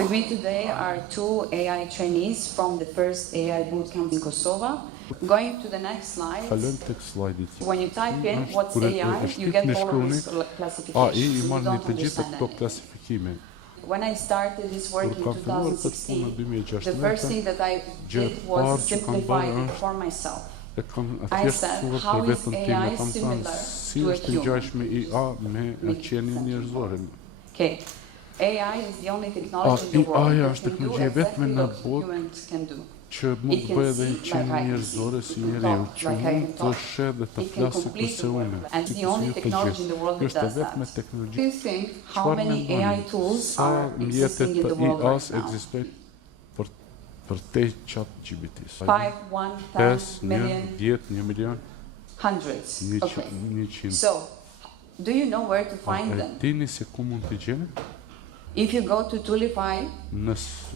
With me today are two AI trainees from the first AI Bootcamp in Kosovo. Going to the next slide, when you type in what's AI, you get all of these classifications, so you don't understand anything. When I started this work in 2016, the first thing that I did was simplify it for myself. I said, how is AI similar to a human? Okay. AI is the only technology in the world that can do exactly what humans can do. It can see like I can see, talk like I can talk. It can complete the work, and it's the only technology in the world that does that. Do you think how many AI tools are existing in the world right now? 5, 1, 10 million? Hundreds. Okay. So, do you know where to find them? If you go to Toolify,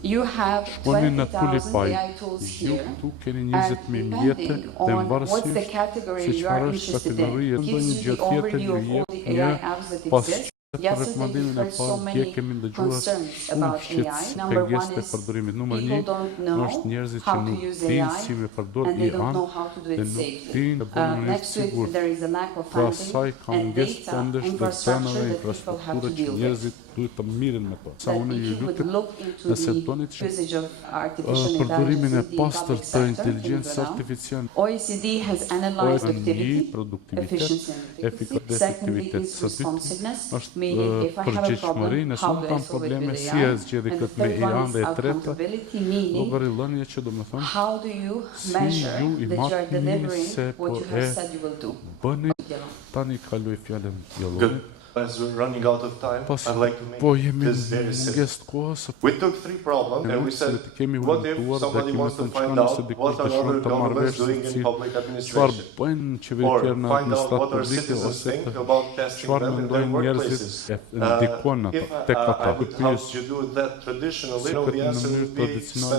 you have 20,000 AI tools here, and depending on what's the category you are interested in, it gives you the overview of all the AI apps that exist. Yesterday we heard so many concerns about AI. Number one is people don't know how to use AI and they don't know how to do it safely. Next to it there is a lack of funding and data infrastructure that people have to deal with. That if you would look into the usage of artificial intelligence in the public sector, OECD has analyzed productivity, efficiency and efficacy. Secondly is responsiveness, meaning if I have a problem, how do I solve it with AI? And the third one is accountability, meaning how do you measure that you are delivering what you have said you will do? Good. As we're running out of time, I'd like to make this very simple. We took 3 problems and we said, what if somebody wants to find out what are other governments doing in public administration? Or find out what our citizens think about testing them in their workplaces? If I would help you do that traditionally, the answer would be spend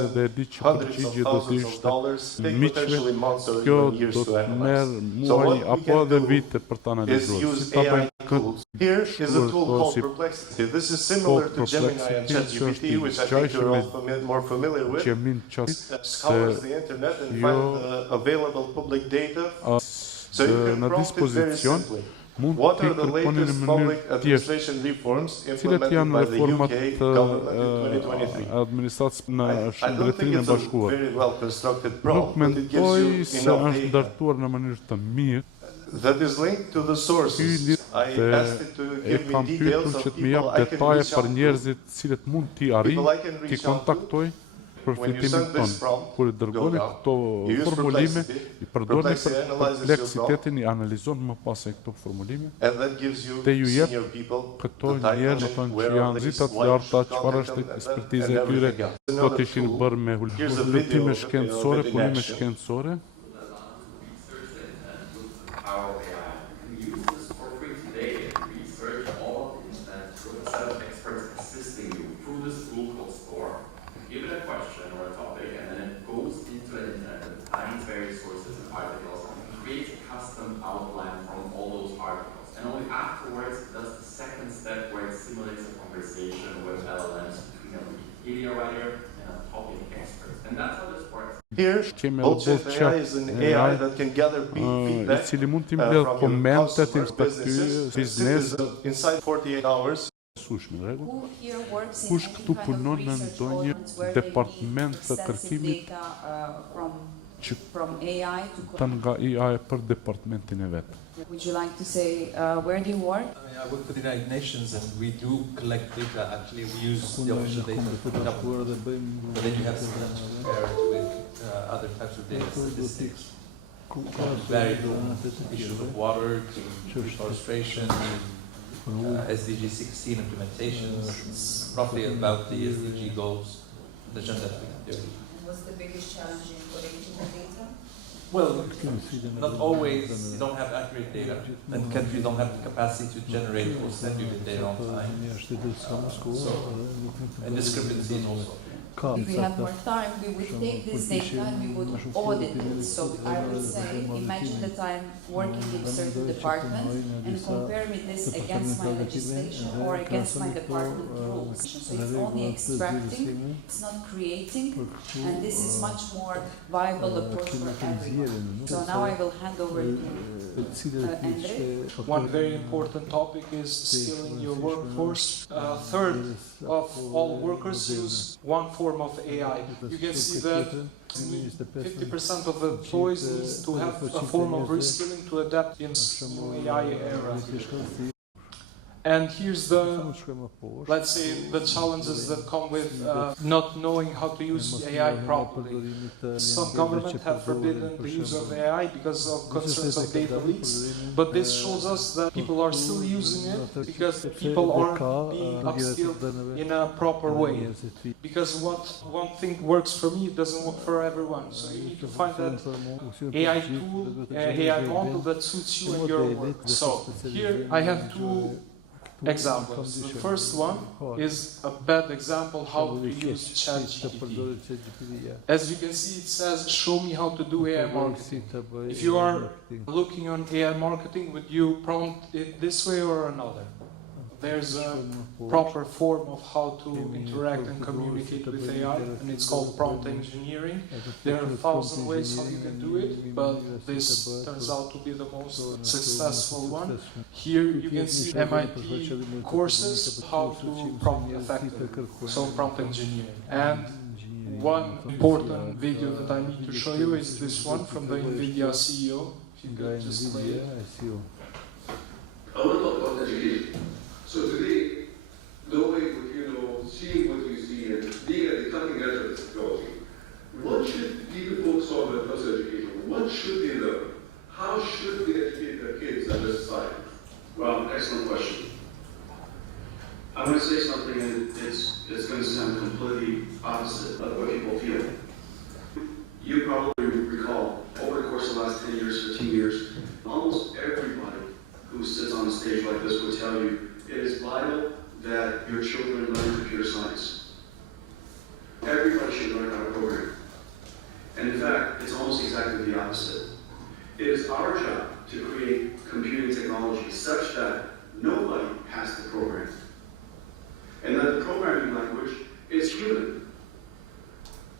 hundreds of thousands of dollars, take potentially months or even years to analyze. So what we can do is use AI tools. Here is a tool called Perplexity. This is similar to Gemini and ChatGPT, which I think you're all more familiar with. Scours the internet and find the available public data. So you can prompt it very simply. What are the latest public administration reforms implemented by the UK government in 2023? I don't think it's a very well constructed prompt, but it gives you enough data that is linked to the sources. I asked it to give me details of people I can reach out to. People I can reach out to. When you send this prompt, go down. You use Perplexity. Perplexity analyzes your prompt. And that gives you senior people, the title, where are they, and everything else. Another tool. Here's a video in action. Here, Bullshit AI is an AI that can gather feedback from your customers, businesses, inside 48 hours. Who here works in any kind of research audience where they need extensive data from AI to Would you like to say where do you work? I work for the United Nations and we do collect data. Actually, we use the official data for the government. But then you have to compare it with other types of data statistics. Vary from issues of water to reforestation, SDG 16 implementations, roughly about the SDG goals, the Agenda 2030. What's the biggest challenge in collecting the data? Well, not always you don't have accurate data, and countries don't have the capacity to generate or send you the data on time. And discrepancies also. if we had more time, we would take this data and we would audit it. So I would say, imagine that I'm working in a certain department and compare me this against my legislation or against my department rules. So it's only extracting, it's not creating, and this is much more viable approach for everyone. So now I will hand over to Endrit. One very important topic is skilling your workforce. Third of all workers use one form of AI. You can see that 50% of employees need to have a form of reskilling to adapt in AI era. And here's the, let's say, the challenges that come with not knowing how to use AI properly. Some governments have forbidden the use of AI because of concerns of data leaks, but this shows us that people are still using it because people aren't being upskilled in a proper way. Because what one thing works for me doesn't work for everyone. So you need to find that AI tool, AI model that suits you and your work. So here I have two examples. The first one is a bad example how to use ChatGPT. As you can see, it says, show me how to do AI marketing. If you are looking on AI marketing, would you prompt it this way or another? There's a proper form of how to interact and communicate with AI, and it's called prompt engineering. There are 1,000 ways how you can do it, but this turns out to be the most successful one. Here you can see MIT courses how to prompt effectively, so prompt engineering. And one important video that I need to show you is this one from the NVIDIA CEO. If you could just play it. I want to talk about education. So today, knowing what seeing what you see and being at the cutting edge of the technology, what should people focus on when it comes to education? What should they learn? How should they educate their kids and their society? Well, excellent question. I'm going to say something and it's going to sound completely opposite of what people feel. You probably recall, over the course of the last 10 years, 15 years, almost everybody who sits on a stage like this would tell you it is vital that your children learn computer science. Everybody should learn how to program. And in fact, it's almost exactly the opposite. It is our job to create computing technology such that nobody has to program. And that the programming language is human.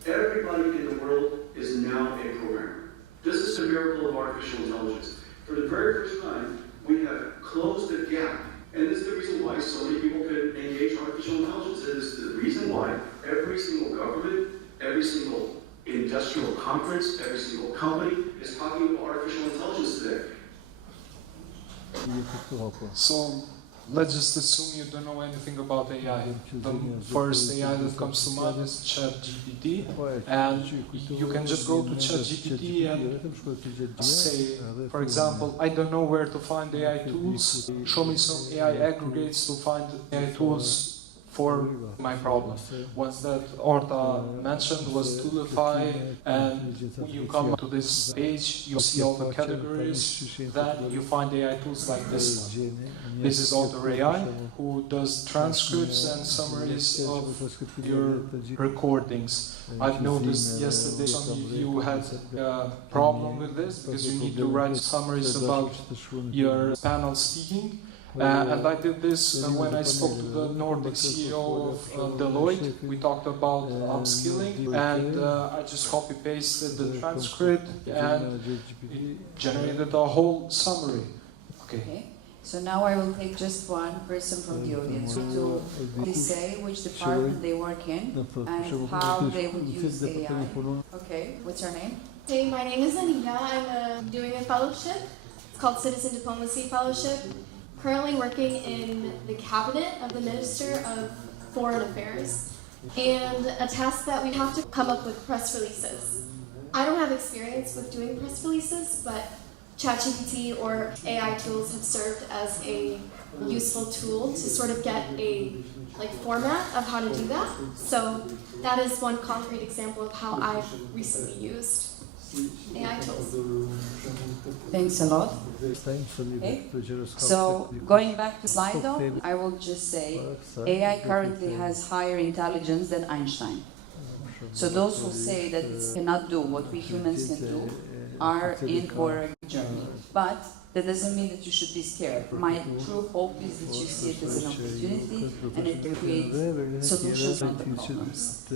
Everybody in the world is now a programmer. This is the miracle of artificial intelligence. For the very first time, we have closed the gap. And this is the reason why so many people can engage artificial intelligence. It is the reason why every single government, every single industrial conference, every single company is talking about artificial intelligence today. So let's just assume you don't know anything about AI. The first AI that comes to mind is ChatGPT, and you can just go to ChatGPT and say, for example, I don't know where to find AI tools. Show me some AI aggregates to find AI tools for my problem. Ones that Arta mentioned was Toolify, and you come to this page, you see all the categories, then you find AI tools like this one. This is Arta AI, who does transcripts and summaries of your recordings. I've noticed yesterday some of you had a problem with this because you need to write summaries about your panel speaking. And I did this when I spoke to the Nordic CEO of Deloitte. We talked about upskilling, and I just copy-pasted the transcript and it generated a whole summary. Okay. So now I will take just one person from the audience to say which department they work in and how they would use AI. Okay, what's your name? Hey, my name is Anita. I'm doing a fellowship. It's called Citizen Diplomacy Fellowship. Currently working in the cabinet of the Minister of Foreign Affairs, and a task that we have to come up with press releases. I don't have experience with doing press releases, but ChatGPT or AI tools have served as a useful tool to sort of get a format of how to do that. So that is one concrete example of how I've recently used AI tools. Thanks a lot. Okay. So going back to Slido, I will just say AI currently has higher intelligence than Einstein. So those who say that it cannot do what we humans can do are in for a journey. But that doesn't mean that you should be scared. My true hope is that you see it as an opportunity and it creates solutions to the problems.